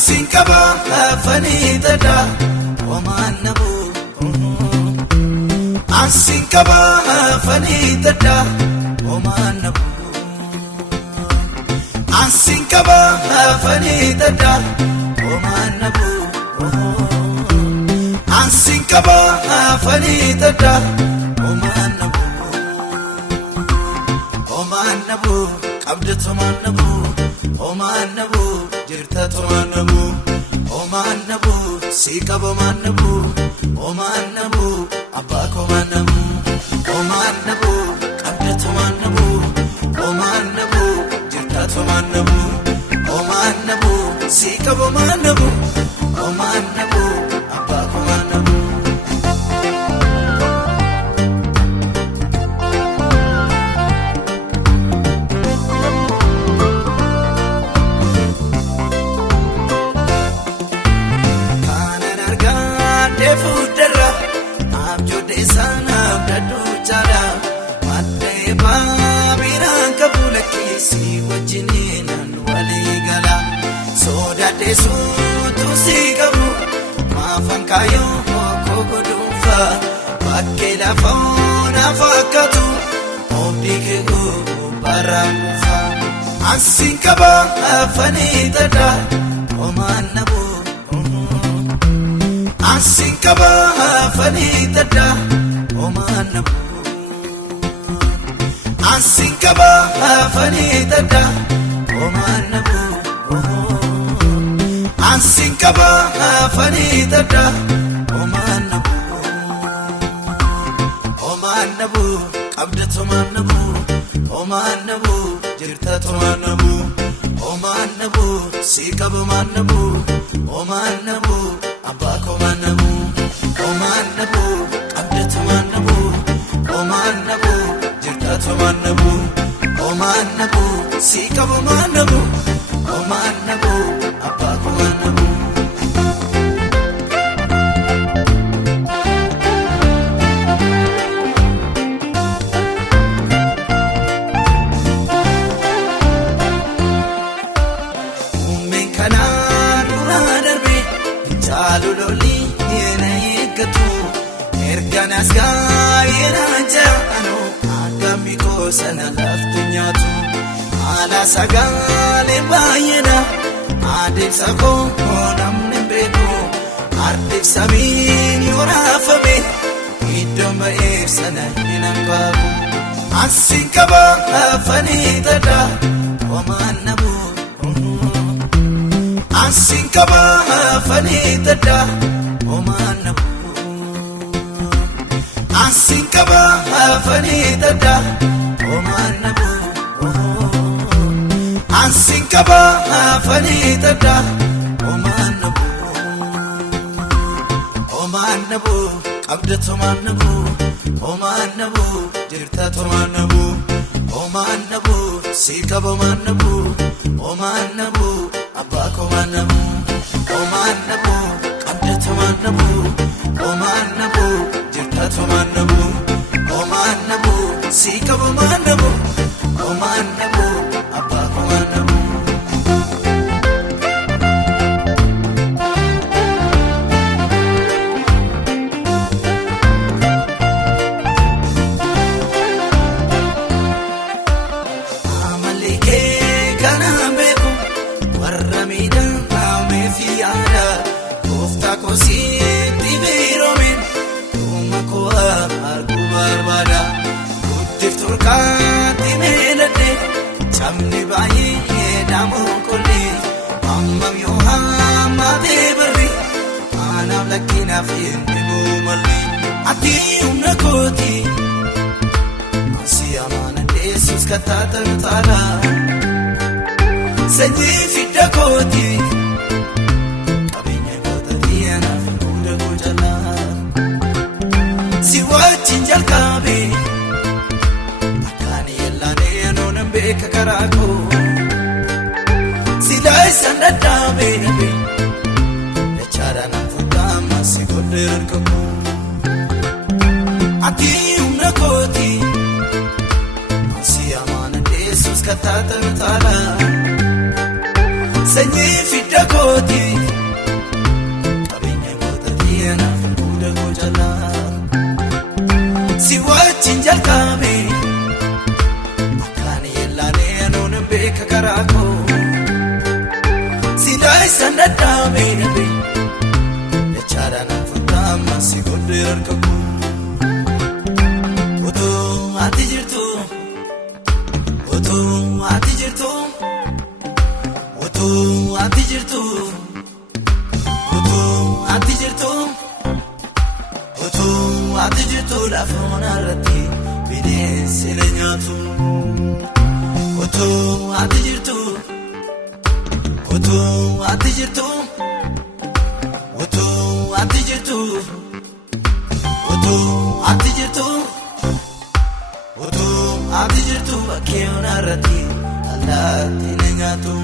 Asinkaba fanidada omanabu Asinkaba fanidada omanabu Asinkaba fanidada omanabu Asinkaba fanidada omanabu omanabu qabdatu manabu omanabu jirta tomanabu omanabu sikabo manabu omanabu abako manabu omanabu qabdatu manabu omanabu jirta tomanabu omanabu sikabo manabu omanabu abako manabu Sutu sigabu mafankayo kogodufa bakela fauna fakatu obdikego baramufa Asinkaba fanidada omanabu Asinkaba fanidada omanabu Asinkaba fanidada omanabu Asinkaba fanidada omanabu omanabu qabdatu manabu omanabu jirta tomanabu omanabu sikabo manabu omanabu abako manabu omanabu qabdatu manabu omanabu jirta tomanabu omanabu sikabo manabu omanabu abako manabu Loli yena yekatu erganas ga yena jaano agamiko sana laftunyatu ala sagale bayena adib sako namne beko ardib samin yorafame idoma sana inambabu Asinkaba fanidada omanabu Asinkaba fanidada omanabu Asinkaba fanidada omanabu Asinkaba fanidada omanabu omanabu qabdatu manabu omanabu jirta tomanabu omanabu sikabo manabu omanabu abako manabu omanabu qabdatu manabu omanabu jirta tomanabu omanabu sikabo manabu omanabu abako manabu Kositi biromin umako arbarbada utiftur kati melade chamni bayi damu koli ammam yohamade bari anam lakina findu mali ati unakoti asiyamana Jesus katata tala sanji fidakoti Siwachinjal kabe akani yellane nonem beka karako silai sandadabe lechara na futama sigoder kako ati unakoti asiyamana Jesus katata tala sanyi fidakoti dadhaame dhabe dachaadhaan anfataama si godhee harka koo otoo ati jirtu otoo ati jirtu otoo ati jirtu otoo ati jirtu otoo ati jirtu lafa manarratti bineensi na nyaatu otoo ati jirtu otoo ati jirtu otoo ati jirtu otoo ati jirtu otoo ati jirtu bakkee manarratti allaatti na nyaatu.